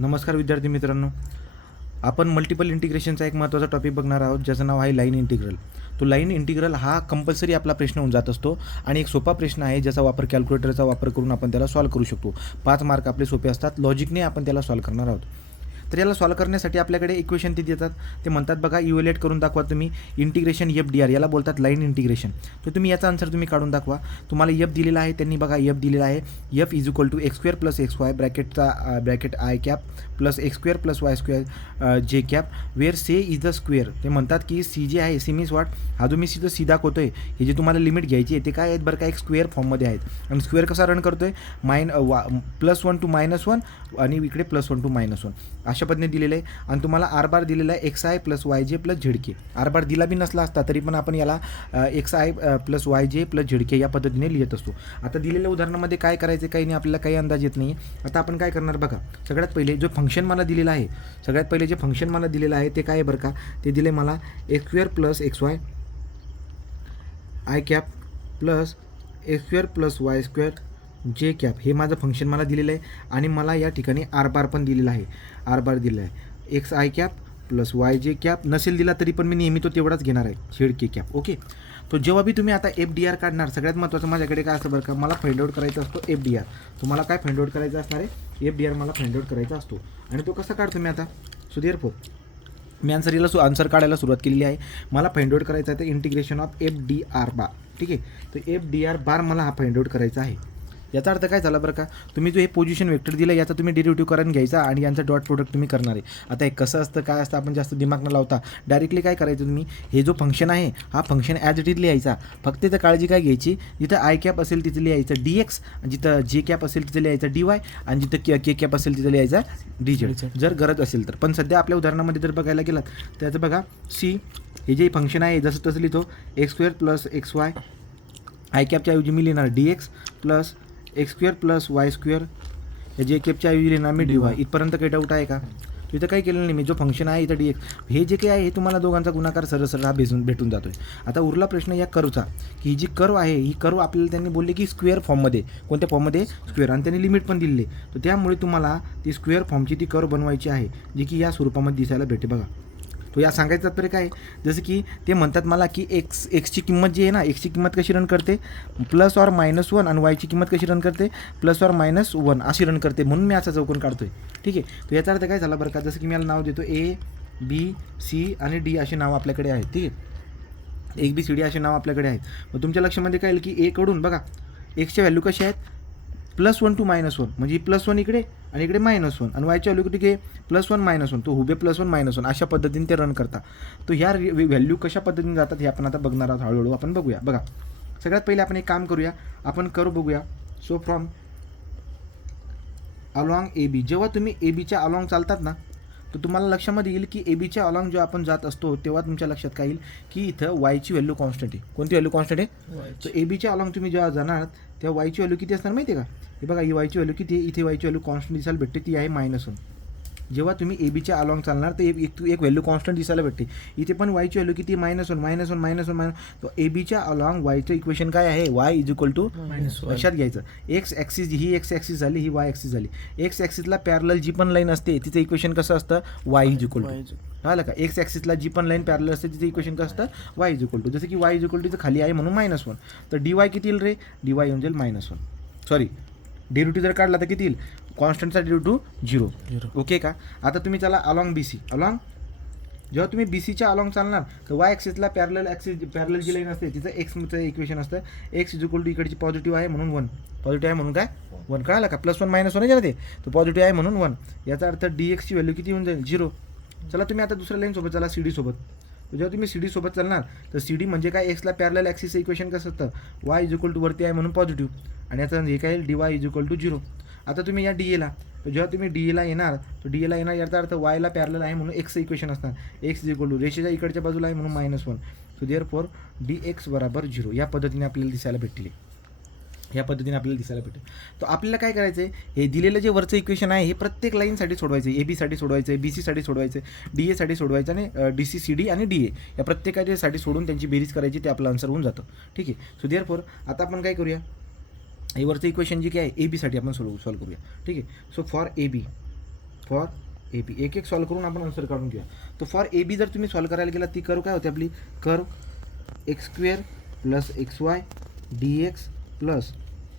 नमस्कार विद्यार्थी मित्रांनो, आपण मल्टिपल इंटिग्रेशनचा एक महत्त्वाचा टॉपिक बघणार आहोत, ज्याचं नाव आहे लाईन इंटिग्रल. तो लाईन इंटिग्रल हा कंपल्सरी आपला प्रश्न होऊन जात असतो आणि एक सोपा प्रश्न आहे, ज्याचा वापर कॅल्क्युलेटरचा वापर करून आपण त्याला सॉल्व्ह करू शकतो. 5 मार्क आपले सोपे असतात. लॉजिकने आपण त्याला सॉल्व्ह करणार आहोत. तर याला सॉल्व्ह करण्यासाठी आपल्याकडे इक्वेशन ते देतात. ते म्हणतात बघा, इव्हॅल्युएट करून दाखवा तुम्ही इंटिग्रेशन एफ डी आर, याला बोलतात लाईन इंटिग्रेशन. तर तुम्ही याचा आन्सर तुम्ही काढून दाखवा. तुम्हाला एफ दिलेला आहे, त्यांनी बघा एफ दिलेला आहे, F is equal to x square plus x y bracket i cap plus x square plus y square j cap where say is the square. ते म्हणतात की सी जे आहे, सी मीन्स वाट, हा जो मी सीधा सी दाखवतोय, हे जे तुम्हाला लिमिट घ्यायची आहे ते काय आहेत बरं का, एक स्क्वेअर फॉर्ममध्ये आहेत. आणि स्क्वेअर कसा रन करतोय, +1 to -1 आणि इकडे +1 to -1 अशा पद्धतीने दिलेलं आहे. आणि तुम्हाला आर बार दिलेला आहे एक्स आय प्लस वाय जे प्लस झेड के. आर बार दिला बी नसला असता तरी पण आपण याला एक्स आय प्लस वाय जे प्लस झेड के या पद्धतीने लिहित असतो. आता दिलेल्या उदाहरणामध्ये काय करायचं काही नाही, आपल्याला काही अंदाज येत नाही. आता आपण काय करणार बघा, सगळ्यात पहिले जो फंक्शन मला दिलेला आहे, सगळ्यात पहिले जे फंक्शन मला दिलेलं आहे ते काय आहे बरं का, ते दिले मला x square plus x y I cap plus x square plus y square j cap, हे माझं फंक्शन मला दिलेलं आहे. आणि मला या ठिकाणी आर बार पण दिलेला आहे. आर बार दिलेला आहे X I cap plus y जे कॅप, नसेल दिला तरी पण मी नेहमी तो तेवढाच घेणार आहे, झेड के कॅप. ओके, तो जेव्हा बी तुम्ही आता एफ डी आर काढणार, सगळ्यात महत्त्वाचं माझ्याकडे काय असतं बरं का, मला फाइंड आउट करायचा असतो एफ डी आर. तुम्हाला काय फाइंड आउट करायचं असणार आहे, एफ डी आर मला फाइंड आउट करायचा असतो. आणि तो कसा काढतो मी आता, सो देअरफॉर मी आन्सर काढायला सुरुवात केलेली आहे. मला फाइंड आउट करायचं आहे तर integration of F D R bar. ठीक आहे, तर एफ डी आर बार मला हा फाइंड आउट करायचा आहे. याचा अर्थ काय झाला बरं का, तुम्ही जो हे पोझिशन वेक्टर दिलं याचा तुम्ही डेरिव्हेटिव्ह करून घ्यायचा आणि यांचं डॉट प्रोडक्ट तुम्ही करणार आहे. आता हे कसं असतं काय असतं आपण जास्त दिमाग न लावता डायरेक्टली काय करायचं, तुम्ही हे जो फंक्शन आहे हा फंक्शन ॲज इट इज लिहायचा. फक्त इथं काळजी काय घ्यायची, जिथं आय कॅप असेल तिथं लिहायचं डी एक्स, जिथं जे कॅप असेल तिथं लिहायचं डी वाय, आणि जिथं के कॅप असेल तिथं लिहायचा डी झेड जर गरज असेल तर. पण सध्या आपल्या उदाहरणामध्ये जर बघायला गेलात त्याचं बघा, सी हे जे फंक्शन आहे जसं तसं लिहितो, x square plus x y i कॅपच्या ऐवजी मी लिहिणार d x plus x square plus y square, या जे कॅपच्या ऐवजी लिहिणार मी डी वाय. इथपर्यंत काही डाऊट आहे का? तो इथं काही केलेलं नाही मी, जो फंक्शन आहे इथं डी एक्स, हे जे काही आहे हे तुम्हाला दोघांचा गुणाकार सरळ हा भेटून जातोय. आता उरला प्रश्न या कर्वचा, की ही जी कर्व आहे ही कर्व आपल्याला त्यांनी बोलले की स्क्वेअर फॉर्ममध्ये, कोणत्या फॉर्ममध्ये, स्क्वेअर, आणि त्यांनी लिमिट पण दिलेली. तर त्यामुळे तुम्हाला ती स्क्वेअर फॉर्मची ती कर्व बनवायची आहे, जी की या स्वरूपामध्ये दिसायला भेटे बघा. तो या सांगायचं तात्पर्य काय, जसं की ते म्हणतात मला की एक्सची किंमत जी आहे ना, एक्सची किंमत कशी रन करते, +or-1, आणि वायची किंमत कशी रन करते, +or-1 अशी रन करते, म्हणून मी असा चौकोन काढतोय. ठीक आहे, तो याचा अर्थ काय झाला बरं का, जसं की मी याला नाव देतो ए बी सी आणि डी असे नाव आपल्याकडे आहेत. ठीक आहे, एक बी सी डी असे नाव आपल्याकडे आहेत. मग तुमच्या लक्षामध्ये काय येईल की ए कडून बघा एक्सच्या व्हॅल्यू कशा आहेत, +1 to -1, म्हणजे +1 इकडे आणि इकडे -1, आणि वायच्या व्हॅल्यू किती +1 -1, तो हुबे +1 -1 अशा पद्धतीने ते रन करता. तो ह्या व्हॅल्यू कशा पद्धतीने जातात हे आपण आता बघणार आहोत, हळूहळू आपण बघूया. बघा, सगळ्यात पहिले आपण एक काम करूया, आपण करू बघूया. So from along A B, जेव्हा तुम्ही ए बीच्या अलॉंग चालतात ना, तर तुम्हाला लक्षामध्ये येईल की ए बीच्या अलॉंग जेव्हा आपण जात असतो तेव्हा तुमच्या लक्षात काय येईल की इथं वायची व्हॅल्यू कॉन्स्टंट आहे. कोणती व्हॅल्यू कॉन्स्टंट आहे, तर ए बीच्या अलॉंग तुम्ही जेव्हा जाणार तेव्हा वायची व्हॅल्यू किती असणार माहिती आहे का, हे बघा ही वायची व्हॅल्यू किती आहे, इथे वायची व्हॅल्यू कॉन्स्टंट दिसायला भेटते, ती आहे -1. जेव्हा तुम्ही ए बीच्या अलॉंग चालणार तर एक व्हॅल्यू कॉन्स्टंट दिसायला भेटते. इथे पण वायची व्हॅल्यू किती, -1. तो ए बीच्या अलॉंग वायचं इक्वेशन काय आहे, वाय इज इक्वल टू लक्षात घ्यायचं, एक्स ॲक्सिस, ही एक्स ॲक्सिस झाली, ही वाय ॲक्सिस झाली. एक्स ॲक्सिसला पॅरलल जी पण लाईन असते तिचं इक्वेशन कसं असतं, वाय इज इक्वल टू, कळलं का, एक्स ॲक्सिसला जी पण लाईन पॅरलल असते तिचं इक्वेशन कसं असतं, वाय इज इक्वल टू. जसं की वाय इज इक्वल टू खाली आहे म्हणून -1, तर डी वाय किती येईल रे, डी वाय येऊन जाईल -1. सॉरी, डेरिव्हेटिव्ह जर काढला तर किती येईल, कॉन्स्टंटचा डेरिव्हेटिव्ह 0. ओके का. आता तुम्ही चला अलॉंग बी सी, अलॉंग जेव्हा तुम्ही बी सीच्या अलॉंग चालणार तर वाय ॲक्सिसला पॅरलल जी लाईन असते तिचं एक्सचं इक्वेशन असतं, एक्स इज इक्वल टू इकडची पॉझिटिव्ह आहे म्हणून 1, पॉझिटिव्ह आहे म्हणून काय 1, कळालं का, +1 -1 आहे ना ते, तो पॉझिटिव्ह आहे म्हणून 1. याचा अर्थ डी एक्सची व्हॅल्यू किती होऊन जाईल, 0. चला तुम्ही आता दुसऱ्या लाईनसोबत चला, सी डी सोबत. जेव्हा तुम्ही सी डी सोबत चालणार तर सी डी म्हणजे काय, एक्सला पॅरलल ॲक्सिसचं इक्वेशन कसं असतं, वाय इज इक्वल टू वरती आहे म्हणून पॉझिटिव्ह, आणि याचा हे काय D Y is equal to 0. आता तुम्ही या डी एला, तर जेव्हा तुम्ही डी एला येणार तर डी एला येणार याचा अर्थ वायला पॅरलल आहे म्हणून एक्सचं इक्वेशन असणार, एक्स इज इक्वल टू रेषेच्या इकडच्या बाजूला आहे म्हणून -1. सो देअरफॉर डी एक्स बराबर 0. या पद्धतीने आपल्याला दिसायला भेटले, या पद्धतीने आपल्याला दिसायला भेटेल. तर आपल्याला काय करायचं आहे, हे दिलेलं जे वरचं इक्वेशन आहे हे प्रत्येक लाईनसाठी सोडवायचं आहे. ए बीसाठी सोडवायचं आहे, बी सीसाठी सोडवायचं आहे, डी एसाठी सोडवायचं, आणि डी सी, सी डी आणि डी ए या प्रत्येकाच्यासाठी सोडून त्यांची बेरीज करायची, ते आपलं आन्सर होऊन जातं. ठीक आहे, सो देअरफॉर आता आपण काय करूया, हे वरचं इक्वेशन जी काय आहे ए बीसाठी आपण सॉल्व्ह करूया. ठीक आहे, so for A B for A B एक सॉल्व करून आपण आन्सर काढून घेऊया. तो फॉर ए बी जर तुम्ही सॉल्व करायला गेला ती कर्व काय होते आपली curve x square plus x Y D x plus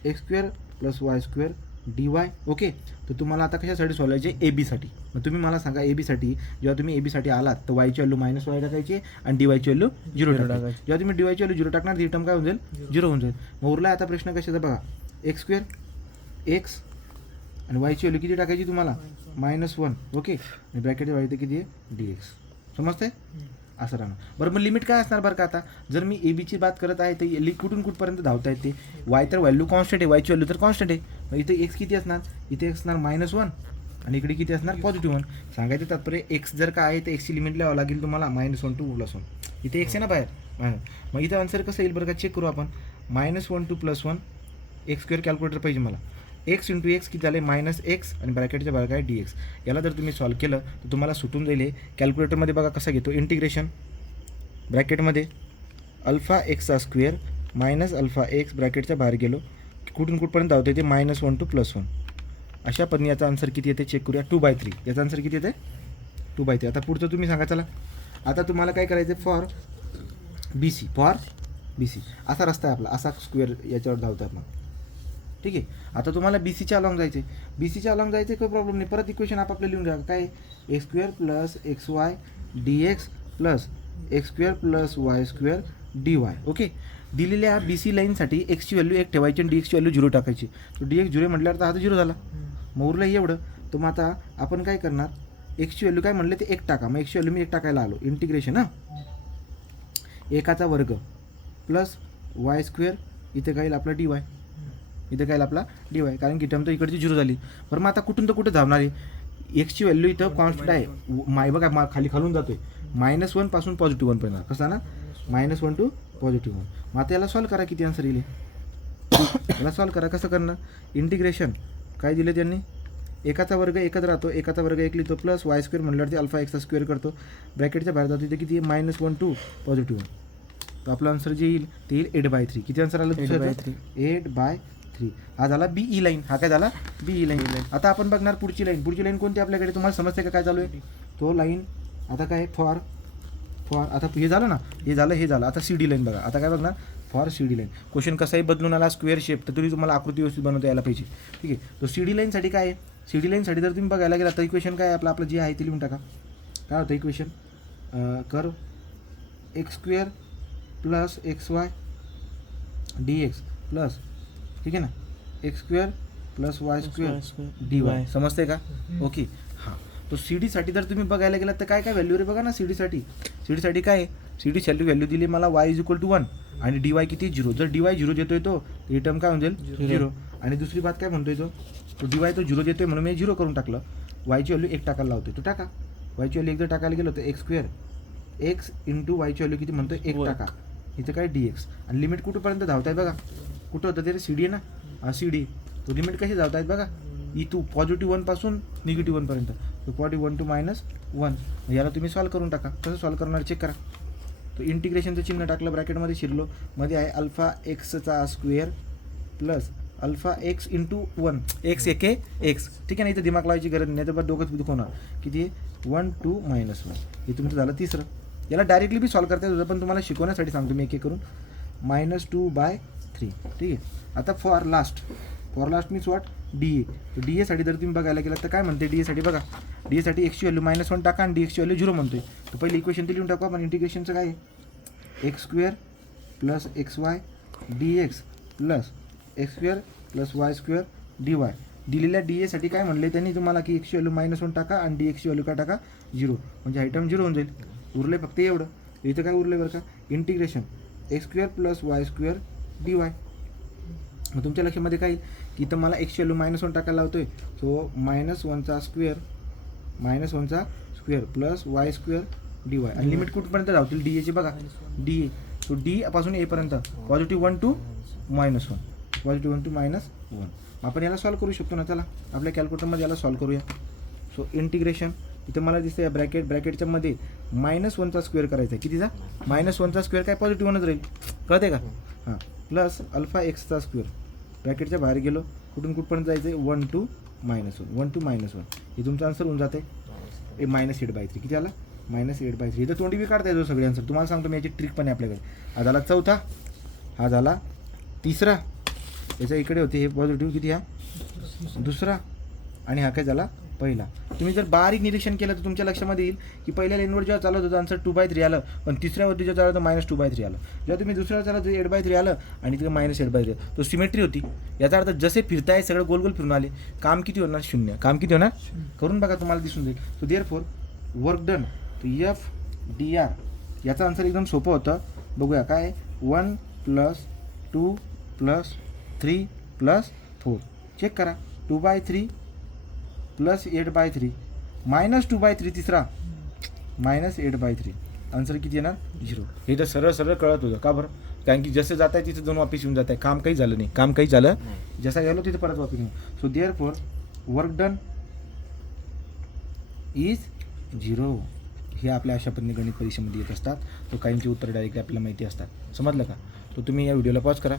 x square plus y square d Y. Okay, तर तुम्हाला आता कशासाठी सोडवायचे ए बीसाठी. मग तुम्ही मला सांगा ए बीसाठी जेव्हा तुम्ही ए बीसाठी आलात तर वायची व्हॅल्यू मायनस वाय टाकायची आणि डी वायची व्हॅल्यू झिरो टाकायची. जेव्हा तुम्ही डी वायची व्हॅल्यू झिरो टाकणार ती टर्म काय होऊन जाईल झिरो होऊन जाईल. मग उरला आता प्रश्न कशाचा बघा एक्स स्क्वेअर एक्स आणि वायची व्हॅल्यू किती टाकायची तुम्हाला -1. ओके, आणि ब्रॅकेट व्हॅल्यू किती आहे डी एक्स. समजतंय असं राहणार. बरं मग लिमिट काय असणार बरं का आता जर मी ए बीची बात करत आहे तर कुठून कुठपर्यंत धावता येते. वाय तर व्हॅल्यू कॉन्स्टंट आहे वायची व्हॅल्यू तर कॉन्स्टंट आहे. मग इथे एक्स किती असणार इथे असणार -1 आणि इकडे किती असणार +1. सांगायचं तात्पर्य एक्स जर काय आहे तर एक्सची लिमिट लिहावं लागेल तुम्हाला -1 to +1. इथे एक्स आहे ना बाहेर. मग इथं आन्सर कसं येईल बरं का चेक करू आपण. -1 to +1 एक्स स्क्वेअर कॅल्क्युलेटर पाहिजे मला. एक्स इंटू एक्स किती झाले -x आणि ब्रॅकेटच्या बाहेर काय डी एक्स. याला जर तुम्ही सॉल्व केलं तर तुम्हाला सुटून जाईल. कॅल्क्युलेटरमध्ये बघा कसं घेतो इंटिग्रेशन ब्रॅकेटमध्ये अल्फा एक्सचा स्क्वेअर मायनस अल्फा एक्स ब्रॅकेटच्या बाहेर गेलो कुठून कुठपर्यंत धावतो येते -1 to +1. अशा पद्धतीने याचा आन्सर किती येते चेक करूया 2/3. याचा आन्सर किती येते 2/3. आता पुढचं तुम्ही सांगा चला. आता तुम्हाला काय करायचं फॉर बी सी असा रस्ता आहे आपला असा स्क्वेअर याच्यावर धावतो आपण. ठीक आहे, आता तुम्हाला बी सीच्या अलॉंग जायचे काही प्रॉब्लेम नाही. परत इक्वेशन आपापलं लिहून घ्या काय x square plus x Y D x plus x square plus y square d Y. Okay, दिलेल्या बी सी लाईनसाठी एक्सची व्हॅल्यू 1 ठेवायची आणि डी एक्सची व्हॅल्यू 0 टाकायची. तो डी एक्स 0 म्हटल्यावर तर आता 0 झाला. मग उरलं एवढं. तर मग आता आपण काय करणार एक्सची व्हॅल्यू काय म्हणले ते 1 टाका. मग एक्सची व्हॅल्यू मी 1 टाकायला आलो इंटिग्रेशन 1चा वर्ग प्लस वाय स्क्वेअर इथे काय आपला डी वाय कारण की टर्म तर इकडची 0 झाली. बरं मग आता कुठून तर कुठे धावणार आहे एक्सची व्हॅल्यू इथं कॉन्स्टंट आहे बघा खालून जातोय -1 पासून +1 पर्यंत. कसं ना -1 to +1. मग आता याला सॉल्व करा किती आन्सर येईल याला सॉल्व करा. कसं करणार इंटिग्रेशन काय दिलं त्यांनी 1चा वर्ग 1च राहतो 1चा वर्ग 1 लिहितो प्लस वाय स्क्वेअर म्हटल्यावरती अल्फा एक्सचा स्क्वेअर करतो ब्रॅकेटच्या बाहेर जातो इथे किती -1 to +1. तर आपलं आन्सर जे येईल ते येईल 8/3. किती आन्सर आलं 8/3. हा झाला बी ई लाईन. हा काय झाला बी ई लाईन. आता आपण बघणार पुढची लाईन कोणती आपल्याकडे तुम्हाला समजते का काय चालू आहे तो लाईन. आता काय फॉर आता हे झालं ना हे झालं आता सी डी लाईन बघा. आता काय बघणार for C D line. Question कसाही बदलून आला स्क्वेअर शेप तर तरी तुम्हाला आकृती व्यवस्थित बनवता यायला पाहिजे. ठीक आहे, तो सी डी लाईनसाठी काय आहे सी डी लाईनसाठी जर तुम्ही बघायला गेला तर इक्वेशन काय आहे आपलं जे आहे ते लिहून टाका. काय होतं equation curve x square plus x Y D x plus ठीक आहे ना x square plus y square d Y. समजते का. ओके, हां. तो सी डीसाठी जर तुम्ही बघायला गेलात तर काय व्हॅल्यू रे बघा ना सी डीसाठी काय आहे सी डी व्हॅल्यू दिली मला y = 1 आणि डी वाय किती 0. जर डी वाय 0 देतोय तो ही टर्म काय होऊन जाईल 0. आणि दुसरी बात काय म्हणतोय तो डी वाय तो 0 देतोय म्हणून मी 0 करून टाकलं. वायची व्हॅल्यू 1 टाकायला लावतोय तो टाका. वायची व्हॅल्यू 1 जर टाकायला गेलो तर एक्स स्क्वेअर एक्स इंटू वायची व्हॅल्यू किती म्हणतोय 1 टाका. इथं काय डी एक्स आणि लिमिट कुठंपर्यंत धावताय बघा कुठं होतं ते सी डी आहे ना सी डी. तो लिमिट कशी धावतायत बघा इथून +1 पासून -1 पर्यंत. तो +1 to -1. याला तुम्ही सॉल्व करून टाका. कसं सॉल्व करणार चेक करा. तो इंटिग्रेशनचं चिन्ह टाकलं ब्रॅकेटमध्ये शिरलो मध्ये आहे अल्फा एक्सचा square plus alpha x into 1 x एके एक्स. ठीक आहे ना इथं दिमाग लावायची गरज नाही तर बरं दोघंच दुखवणार किती 1 to -1. हे तुमचं झालं तिसरं. याला डायरेक्टली बी सॉल्व करता येतं पण तुम्हाला शिकवण्यासाठी सांगतो मी एक करून -2/3. ठीक आहे. आता for last means what d a. D एसाठी जर तुम्ही बघायला गेला तर काय म्हणते डी एसाठी बघा डी एसाठी एक्सची व्हॅल्यू -1 टाका आणि डी एक्सची व्हॅल्यू 0 म्हणतोय. तर पहिले इक्वेशन ते लिहून टाकू आपण. इंटिग्रेशनचं काय आहे x square plus x Y D x plus x square plus y square d Y. दिलेल्या डी एसाठी काय म्हणले त्यांनी तुम्हाला की एक्सची व्हॅल्यू -1 टाका आणि डी एक्सची व्हॅल्यू काय टाका 0. म्हणजे आयटम 0 होऊन जाईल. उरले फक्त एवढं. इथं काय उरले बरं का integration x square plus y square d Y. मग तुमच्या लक्षामध्ये काय येईल की इथं मला एक्सची व्हॅल्यू -1 टाकायला लावतोय. सो -1चा square plus y square d y. आणि लिमिट कुठपर्यंत धावतील डी एची बघा डी ए. सो डी पासून ए पर्यंत +1 to -1 आपण याला सॉल्व करू शकतो ना. चला आपल्या कॅल्क्युलेटरमध्ये याला सॉल्व करूया. सो इंटिग्रेशन इथं मला दिसतं या ब्रॅकेटच्या मध्ये -1चा स्क्वेअर करायचा आहे. कितीचा -1चा स्क्वेअर काय +1च राहील कळते का. हां प्लस अल्फा एक्सचा स्क्वेअर ब्रॅकेटच्या बाहेर गेलो कुठून कुठपर्यंत जायचं आहे 1 to -1 1 to -1 हे तुमचं आन्सर होऊन जाते -8/3 किती आला -8/3 इथं तोंडी बी काढता येतो सगळे आन्सर तुम्हाला सांगतो मी याची ट्रिक पण आहे आपल्याकडे हा झाला चौथा हा झाला तिसरा याच्या इकडे होते हे पॉझिटिव्ह किती हा दुसरा आणि हा काय झाला पहिला तुम्ही जर बारीक निरीक्षण केलं तर तुमच्या लक्षामध्ये येईल की पहिल्या लाईनवर जेव्हा चालत होतं आन्सर 2/3 आलं पण तिसऱ्यावरती जेव्हा चालत होतं -2/3 आलं जेव्हा तुम्ही दुसऱ्यावर चालत 8/3 आलं आणि तिथे -8/3 तो सिमेट्री होती याचा अर्थ जसे फिरताय सगळं गोल गोल फिरून आले काम किती होणार 0 काम किती होणार करून बघा तुम्हाला दिसून जाईल so therefore work done F dr याचा आन्सर एकदम सोपं होतं बघूया काय 1 + 2 + 3 + 4 चेक करा 2/3 + 8/3 -2/3 तिसरा -8/3 आन्सर किती येणार 0 हे तर सरळ सरळ कळत होतं का बरं कारण की जसं जात आहे तिथं दोन वापिस येऊन जात आहे काम काही झालं नाही काम काही झालं जसं गेलो तिथे परत वापिस येऊन so therefore work done is 0 हे आपल्या अशा पद्धतीने गणित परीक्षेमध्ये येत असतात तो काहींची उत्तर डायरेक्टली आपल्याला माहिती असतात समजलं का तो तुम्ही या व्हिडिओला पॉज करा